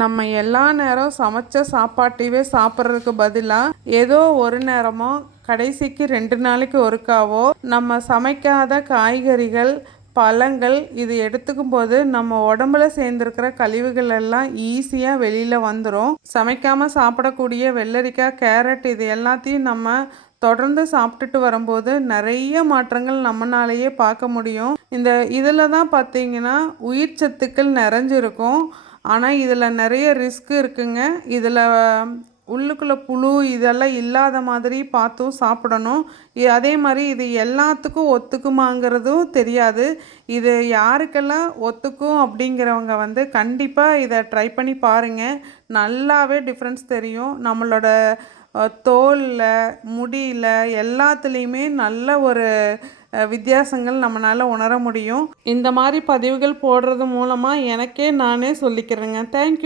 நம்ம எல்லா நேரம் சமைச்ச சாப்பாட்டையே சாப்பிட்றதுக்கு பதிலாக ஏதோ ஒரு நேரமோ கடைசிக்கு 2 நாளைக்கு ஒருக்காவோ நம்ம சமைக்காத காய்கறிகள், பழங்கள் இது எடுத்துக்கும் போது நம்ம உடம்புல சேர்ந்துருக்கிற கழிவுகள் எல்லாம் ஈஸியாக வெளியில் வந்துடும். சமைக்காமல் சாப்பிடக்கூடிய வெள்ளரிக்காய், கேரட் இது எல்லாத்தையும் நம்ம தொடர்ந்து சாப்பிட்டுட்டு வரும்போது நிறைய மாற்றங்கள் நம்மளாலேயே பார்க்க முடியும். இதில் தான் பார்த்தீங்கன்னா உயிர் சத்துக்கள் நிறைஞ்சிருக்கும். ஆனால் இதில் நிறைய ரிஸ்க் இருக்குங்க. இதில் உள்ளுக்குள்ளே புழு இதெல்லாம் இல்லாத மாதிரி பார்த்தும் சாப்பிடணும். அதே மாதிரி இது எல்லாத்துக்கும் ஒத்துக்குமாங்கிறதும் தெரியாது. இது யாருக்கெல்லாம் ஒத்துக்கும் அப்படிங்கிறவங்க கண்டிப்பாக இதை ட்ரை பண்ணி பாருங்கள். நல்லாவே டிஃப்ரென்ஸ் தெரியும். நம்மளோட தோலில், முடியில் எல்லாத்துலேயுமே நல்ல ஒரு வித்தியாசங்கள் நம்மளால் உணர முடியும். இந்த மாதிரி பதிவுகள் போடுறது மூலமாக எனக்கே நானே சொல்லிக்கிறேங்க. தேங்க்யூ.